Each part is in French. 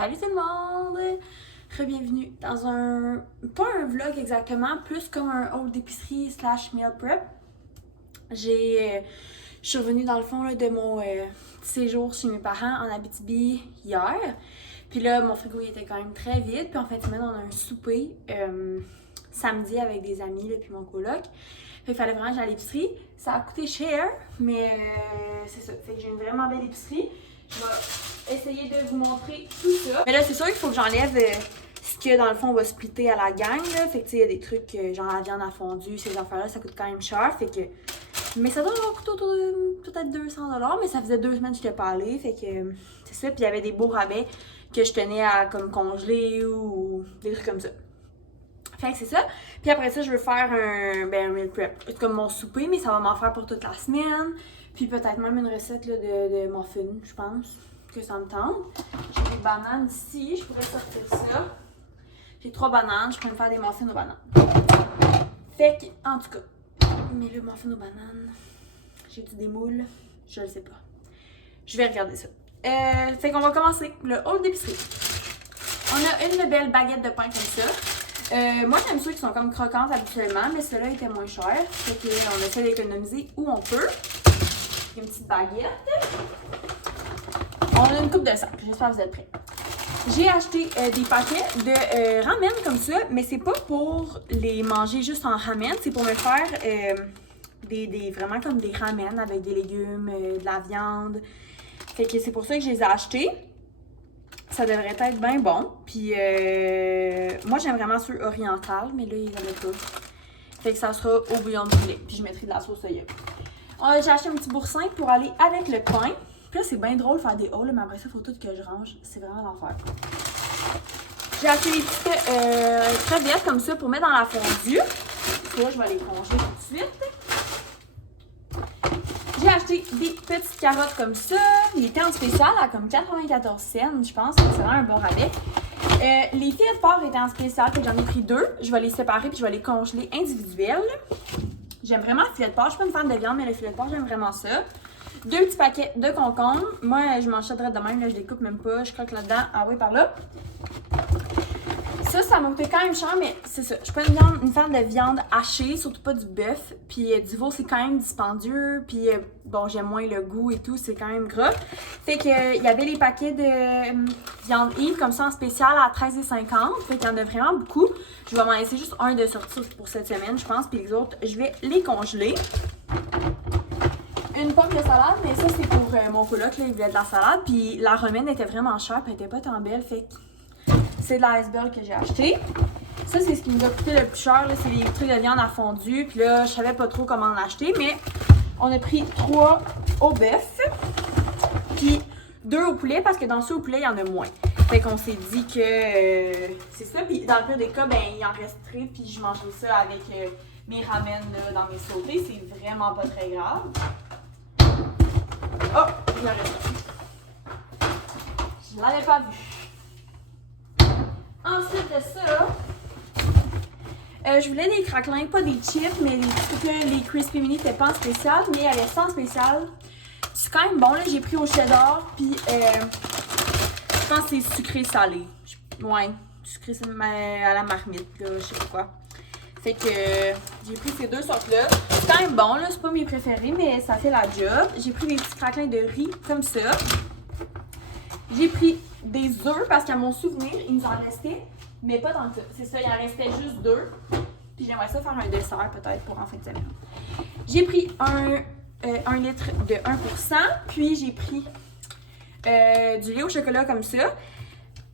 Salut tout le monde! Bienvenue dans pas un vlog exactement, plus comme un haul d'épicerie / meal prep. Je suis revenue dans le fond là, de mon séjour chez mes parents en Abitibi hier. Puis là, mon frigo il était quand même très vide. Puis en fin de semaine, on a un souper samedi avec des amis là, puis mon coloc. Fait qu'il fallait vraiment que j'aille à l'épicerie. Ça a coûté cher, mais c'est ça. Fait que j'ai une vraiment belle épicerie. Je vais essayer de vous montrer tout ça. Mais là, c'est sûr qu'il faut que j'enlève ce que dans le fond on va splitter à la gang. Là. Fait que tu sais, il y a des trucs genre la viande à fondu, ces affaires-là, ça coûte quand même cher. Fait que. Mais ça doit avoir coûté autour de peut-être 200$, mais ça faisait 2 semaines que je n'étais pas allée. Fait que c'est ça. Puis il y avait des beaux rabais que je tenais à comme congeler ou des trucs comme ça. Fait que c'est ça. Puis après ça, je veux faire un meal prep. C'est comme mon souper, mais ça va m'en faire pour toute la semaine. Puis peut-être même une recette là, de muffins, je pense, que ça me tente. J'ai des bananes ici, je pourrais sortir ça. J'ai 3 bananes, je pourrais me faire des muffins aux bananes. Fait que, en tout cas, mais le muffin aux bananes, j'ai-tu des moules? Je le sais pas. Je vais regarder ça. Fait qu'on va commencer le haul d'épicerie. On a une belle baguette de pain comme ça. Moi, j'aime ceux qui sont comme croquantes habituellement, mais ceux-là étaient moins chers. Fait qu'on essaie d'économiser où on peut. Une petite baguette. On a une coupe de sac. J'espère que vous êtes prêts. J'ai acheté des paquets de ramen comme ça, mais c'est pas pour les manger juste en ramen. C'est pour me faire vraiment comme des ramen avec des légumes, de la viande. Fait que c'est pour ça que je les ai achetés. Ça devrait être bien bon. Puis moi, j'aime vraiment ceux orientales, mais là, ils en ont pas. Fait que ça sera au bouillon de poulet. Puis je mettrai de la sauce soya. J'ai acheté un petit boursin pour aller avec le pain. Puis là, c'est bien drôle de faire des hauls, mais après ça, il faut tout que je range. C'est vraiment l'enfer. J'ai acheté des petites crevettes comme ça pour mettre dans la fondue. Là, je vais les congeler tout de suite. J'ai acheté des petites carottes comme ça. Il était en spécial à comme 94 cents, je pense. C'est vraiment un bon rabais. Les filets de porc étaient en spécial, donc j'en ai pris 2. Je vais les séparer puis je vais les congeler individuels. J'aime vraiment le filet de porc. Je suis pas une fan de viande, mais le filet de porc, j'aime vraiment ça. 2 petits paquets de concombres. Moi, je m'enchèterais de même. Là, je les coupe même pas. Je croque là-dedans. Ah oui, par là. Ça m'a coûté quand même cher, mais c'est ça. Je suis pas une fan de viande hachée, surtout pas du bœuf. Puis du veau, c'est quand même dispendieux. Puis bon, j'aime moins le goût et tout, c'est quand même gras. Fait que il y avait les paquets de viande Yves comme ça en spécial à 13,50. Fait qu'il y en a vraiment beaucoup. Je vais m'en laisser juste un de sortir pour cette semaine, je pense. Puis les autres, je vais les congeler. Une pomme de salade, mais ça c'est pour mon coloc, là, il voulait de la salade. Puis la romaine était vraiment chère, puis elle était pas tant belle. Fait que c'est de l'iceberg que j'ai acheté. Ça, c'est ce qui nous a coûté le plus cher. C'est les trucs de viande à fondue. Puis là, je savais pas trop comment en acheter. Mais on a pris 3 au bœuf. Puis 2 au poulet. Parce que dans ceux au poulet, il y en a moins. Fait qu'on s'est dit que c'est ça. Puis dans le pire des cas, ben il en resterait. Puis je mangerai ça avec mes ramen là, dans mes sautés. C'est vraiment pas très grave. Oh! Il en reste un. Je l'avais pas vu. Ensuite de ça, je voulais des craquelins, pas des chips, mais les trucs là, les Crispy Mini n'étaient pas en spécial, mais il y avait ça en spécial. C'est quand même bon, là, j'ai pris au cheddar, puis je pense que c'est sucré salé. Ouais, sucré à la marmite, là, je sais pas quoi. Fait que j'ai pris ces 2 sortes-là. C'est quand même bon, là, c'est pas mes préférés, mais ça fait la job. J'ai pris des petits craquelins de riz comme ça. J'ai pris des œufs parce qu'à mon souvenir, il nous en restait, mais pas tant que ça. C'est ça, il en restait juste 2. Puis j'aimerais ça faire un dessert peut-être pour en fin de semaine. J'ai pris un litre de 1%, puis j'ai pris du lait au chocolat comme ça,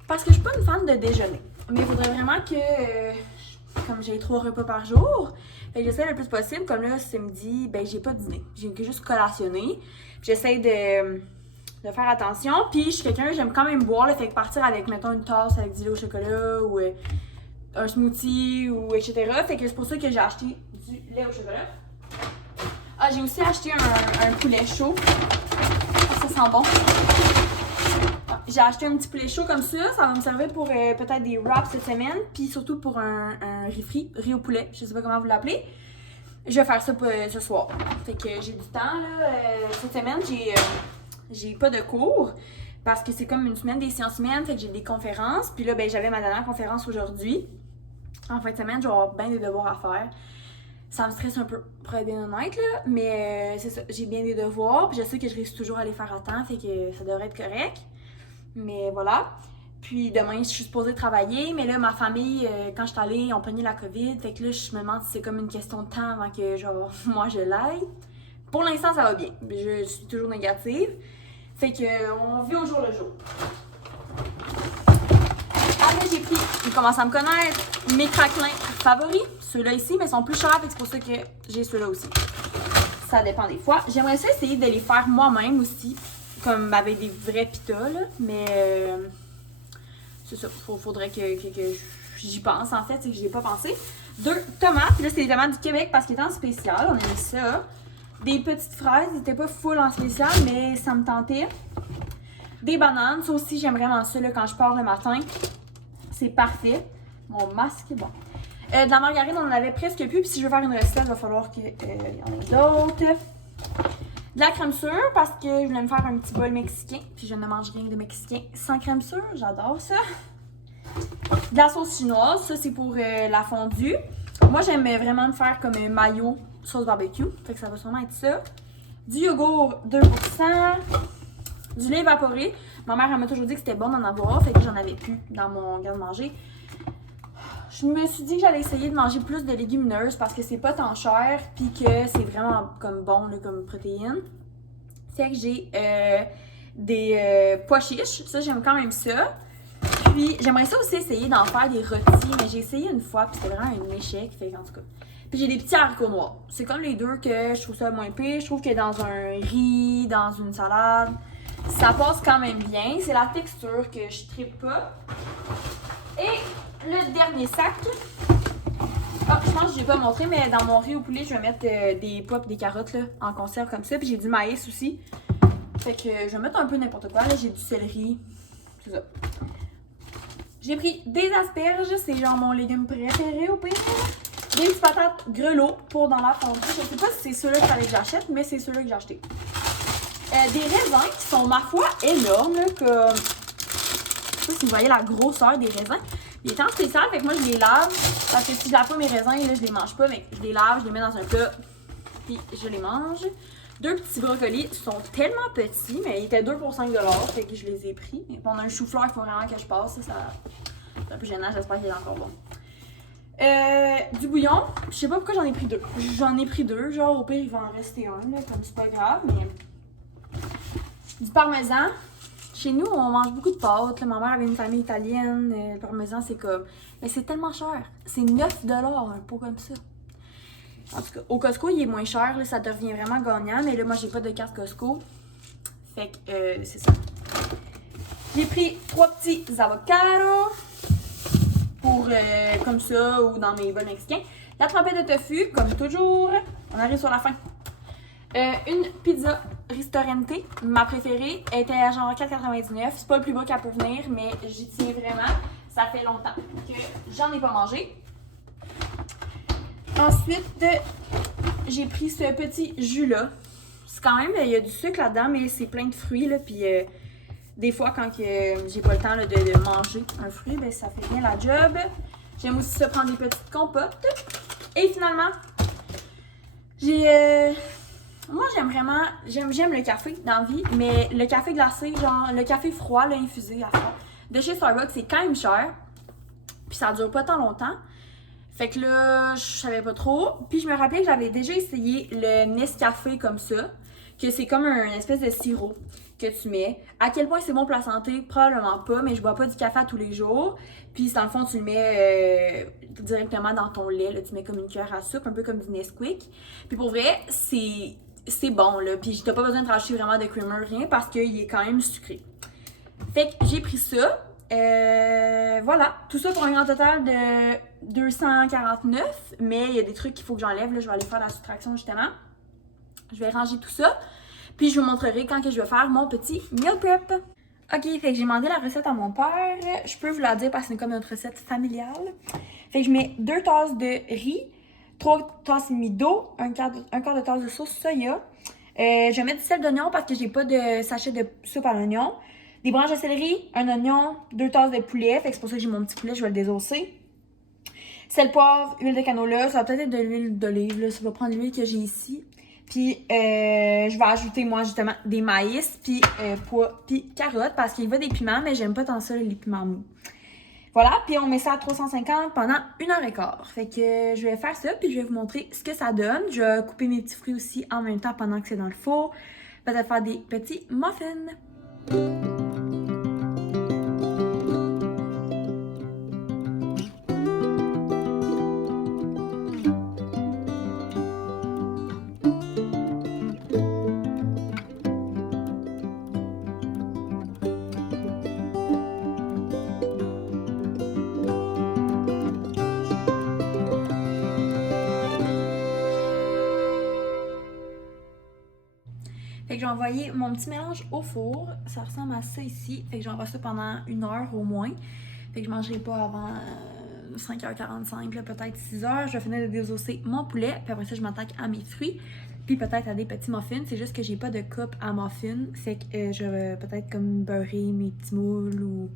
parce que je suis pas une fan de déjeuner. Mais il faudrait vraiment que, comme j'ai 3 repas par jour, fait que j'essaie le plus possible. Comme là, ce midi, ben j'ai pas dîné. J'ai juste collationné. J'essaie de faire attention. Puis je suis quelqu'un, j'aime quand même boire, là, fait que partir avec, mettons, une tasse avec du lait au chocolat ou un smoothie ou etc. Fait que c'est pour ça que j'ai acheté du lait au chocolat. Ah, j'ai aussi acheté un poulet chaud. Ça sent bon. Ah, j'ai acheté un petit poulet chaud comme ça. Ça va me servir pour peut-être des wraps cette semaine. Puis surtout pour un riz frit, riz au poulet. Je sais pas comment vous l'appelez. Je vais faire ça ce soir. Fait que j'ai du temps, là. Cette semaine, j'ai pas de cours. parce que c'est comme une semaine des sciences humaines, fait que j'ai des conférences. Puis là, ben j'avais ma dernière conférence aujourd'hui. En fin de semaine, je vais avoir bien des devoirs à faire. Ça me stresse un peu, pour être bien honnête, là. Mais c'est ça, j'ai bien des devoirs. Puis je sais que je réussis toujours à les faire à temps, fait que ça devrait être correct. Mais voilà. Puis demain, je suis supposée travailler. Mais là, ma famille, quand je suis allée, ils ont pogné la COVID. Fait que là, je me demande si c'est comme une question de temps avant que genre, moi je l'aille. Pour l'instant, ça va bien. Je suis toujours négative. Fait que on vit au jour le jour. Après, j'ai pris, ils commencent à me connaître, mes craquelins favoris. Ceux-là ici, mais ils sont plus chers, fait que c'est pour ça que j'ai ceux-là aussi. Ça dépend des fois. J'aimerais ça essayer de les faire moi-même aussi, comme avec des vrais pitas, là. Mais c'est ça, faudrait que j'y pense en fait, c'est que j'y ai pas pensé. 2 tomates, là c'est des tomates du Québec parce qu'ils étaient en spécial, on a mis ça. Des petites fraises, ils étaient pas full en spécial, mais ça me tentait. Des bananes, ça aussi j'aime vraiment ça là, quand je pars le matin. C'est parfait. Mon masque, bon. De la margarine, on en avait presque plus. Puis si je veux faire une recette, il va falloir qu'il y en ait d'autres. De la crème sûre, parce que je voulais me faire un petit bol mexicain. Puis je ne mange rien de mexicain sans crème sûre. J'adore ça. De la sauce chinoise, ça c'est pour la fondue. Moi, j'aime vraiment me faire comme un mayo sauce barbecue. Fait que ça va sûrement être ça. Du yogourt 2%. Du lait évaporé. Ma mère, elle m'a toujours dit que c'était bon d'en avoir. Fait que j'en avais plus dans mon garde-manger. Je me suis dit que j'allais essayer de manger plus de légumineuses parce que c'est pas tant cher puis que c'est vraiment comme bon là, comme protéines. Fait que j'ai des pois chiches. Ça, j'aime quand même ça. Puis j'aimerais ça aussi essayer d'en faire des rôtis, mais j'ai essayé une fois puis c'était vraiment un échec. Fait en tout cas. Puis j'ai des petits haricots noirs. C'est comme les deux que je trouve ça moins pire. Je trouve que dans un riz, dans une salade, ça passe quand même bien. C'est la texture que je trippe pas. Et le dernier sac. Ah, je pense que je l'ai pas montré, mais dans mon riz au poulet, je vais mettre des pois et des carottes là, en conserve comme ça. Puis j'ai du maïs aussi. Fait que je vais mettre un peu n'importe quoi. Là, j'ai du céleri. C'est ça. J'ai pris des asperges. C'est genre mon légume préféré au pire. Des petites patates grelots pour dans la fondue. Je sais pas si c'est ceux-là qu'il fallait que j'achète, mais c'est ceux-là que j'ai acheté. Des raisins qui sont, ma foi, énormes. Là, comme... Je sais pas si vous voyez la grosseur des raisins. Il est en spécial, fait que moi je les lave. Parce que si je lave pas mes raisins, là, je les mange pas, mais je les lave, je les mets dans un plat, puis je les mange. 2 petits brocolis sont tellement petits, mais ils étaient 2 pour 5 $, fait que je les ai pris. Et puis on a un chou-fleur qu'il faut vraiment que je passe, ça c'est un peu gênant, j'espère qu'il est encore bon. Du bouillon, je sais pas pourquoi j'en ai pris 2. J'en ai pris 2, genre au pire il va en rester un, là, comme c'est pas grave, mais... Du parmesan. Chez nous, on mange beaucoup de pâtes. Là. Ma mère avait une famille italienne. Le parmesan, c'est comme... Mais c'est tellement cher. C'est 9 $ un pot comme ça. En tout cas, au Costco, il est moins cher. Là, ça devient vraiment gagnant. Mais là, moi, j'ai pas de carte Costco. Fait que c'est ça. J'ai pris 3 petits avocados. Pour comme ça, ou dans mes bols mexicains. La trempette de tofu, comme toujours. On arrive sur la fin. Une pizza Ristorante, ma préférée, était à genre 4,99. C'est pas le plus bas qu'elle peut venir, mais j'y tiens vraiment. Ça fait longtemps que j'en ai pas mangé. Ensuite, j'ai pris ce petit jus-là. C'est quand même, il y a du sucre là-dedans, mais c'est plein de fruits. Là, puis des fois, quand j'ai pas le temps là, de manger un fruit, ben, ça fait bien la job. J'aime aussi ça prendre des petites compotes. Et finalement, j'ai... Moi, j'aime le café dans la vie, mais le café glacé, genre le café froid, là, infusé à froid, de chez Starbucks, c'est quand même cher. Puis ça dure pas tant longtemps. Fait que là, je savais pas trop. Puis je me rappelais que j'avais déjà essayé le Nescafé comme ça, que c'est comme un espèce de sirop que tu mets. À quel point c'est bon pour la santé? Probablement pas, mais je bois pas du café à tous les jours. Puis dans le fond, tu le mets directement dans ton lait. Là, tu mets comme une cuillère à soupe, un peu comme du Nesquik. Puis pour vrai, c'est bon, là. Puis t'as pas besoin de rajouter vraiment de creamer, rien, parce qu'il est quand même sucré. Fait que j'ai pris ça. Voilà. Tout ça pour un grand total de 249. Mais il y a des trucs qu'il faut que j'enlève. Là, je vais aller faire la soustraction, justement. Je vais ranger tout ça. Puis je vous montrerai quand que je vais faire mon petit meal prep. Ok, fait que j'ai demandé la recette à mon père. Je peux vous la dire parce que c'est comme une recette familiale. Fait que je mets 2 tasses de riz, 3 tasses et demie d'eau, un quart de tasse de sauce soya. Je vais mettre du sel d'oignon parce que j'ai pas de sachet de soupe à l'oignon. des branches de céleri, un oignon, 2 tasses de poulet. Fait que c'est pour ça que j'ai mon petit poulet, je vais le désosser. Sel, poivre, huile de canola. Ça va peut-être être de l'huile d'olive, là. Ça va prendre l'huile que j'ai ici. Puis, je vais ajouter, moi, justement, des maïs, puis pois, puis carottes, parce qu'il va des piments, mais j'aime pas tant ça, les piments mous. Voilà, puis on met ça à 350 pendant 1h15. Fait que je vais faire ça, puis je vais vous montrer ce que ça donne. Je vais couper mes petits fruits aussi en même temps pendant que c'est dans le four. Peut-être faire des petits muffins. Fait que j'ai envoyé mon petit mélange au four. Ça ressemble à ça ici. Fait que j'envoie ça pendant 1h au moins. Fait que je mangerai pas avant 5h45, peut-être 6h. Je vais finir de désosser mon poulet. Puis après ça, je m'attaque à mes fruits. Puis peut-être à des petits muffins. C'est juste que j'ai pas de coupe à muffins. Fait que je vais peut-être comme beurrer mes petits moules ou...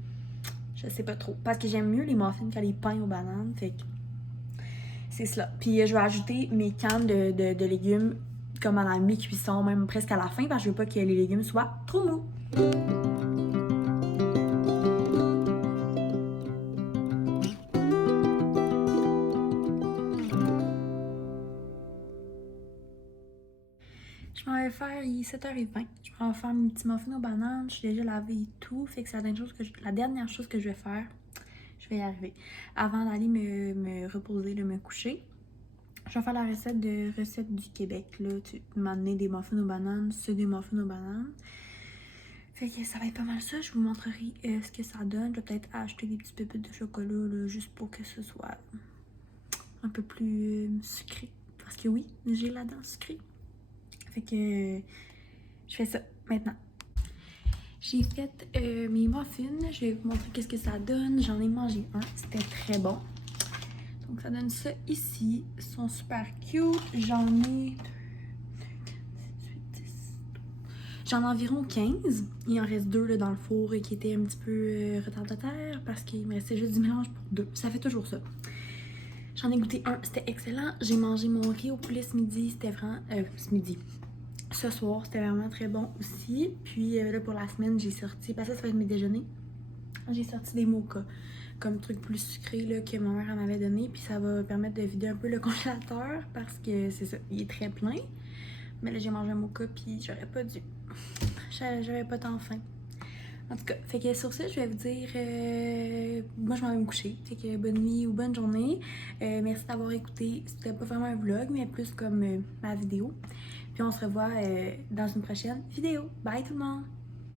Je sais pas trop. Parce que j'aime mieux les muffins que les pains aux bananes. Fait que c'est cela. Puis je vais ajouter mes cannes de légumes comme à la mi-cuisson, même presque à la fin, parce que je veux pas que les légumes soient trop mous. Je m'en vais faire, il est 7h20. Je m'en vais faire mes petits muffins aux bananes. Je suis déjà lavée et tout. Fait que c'est la dernière chose que je vais faire. Je vais y arriver. Avant d'aller me reposer, de me coucher. Je vais faire la recette du Québec. Là, tu m'amener des muffins aux bananes, c'est des muffins aux bananes. Fait que ça va être pas mal ça. Je vous montrerai ce que ça donne. Je vais peut-être acheter des petites pépites de chocolat là, juste pour que ce soit un peu plus sucré. Parce que oui, j'ai la dent sucrée. Fait que je fais ça maintenant. J'ai fait mes muffins. Je vais vous montrer qu'est-ce que ça donne. J'en ai mangé un. C'était très bon. Donc ça donne ça ici. Ils sont super cute. J'en ai... J'en ai environ 15. Il en reste 2 là, dans le four qui étaient un petit peu retardataires parce qu'il me restait juste du mélange pour 2. Ça fait toujours ça. J'en ai goûté un, c'était excellent. J'ai mangé mon riz au poulet ce midi, c'était vraiment... ce midi. Ce soir, c'était vraiment très bon aussi. Puis là, pour la semaine, j'ai sorti... Parce que ça va être mes déjeuners. J'ai sorti des mochas comme truc plus sucré là, que ma mère m'avait donné. Puis ça va permettre de vider un peu le congélateur parce que c'est ça, il est très plein. Mais là, j'ai mangé un mocha puis j'aurais pas dû. J'avais pas tant faim. En tout cas, fait que sur ça, je vais vous dire... moi, je m'en vais me coucher. Fait que bonne nuit ou bonne journée. Merci d'avoir écouté. C'était pas vraiment un vlog, mais plus comme ma vidéo. Puis on se revoit dans une prochaine vidéo. Bye tout le monde!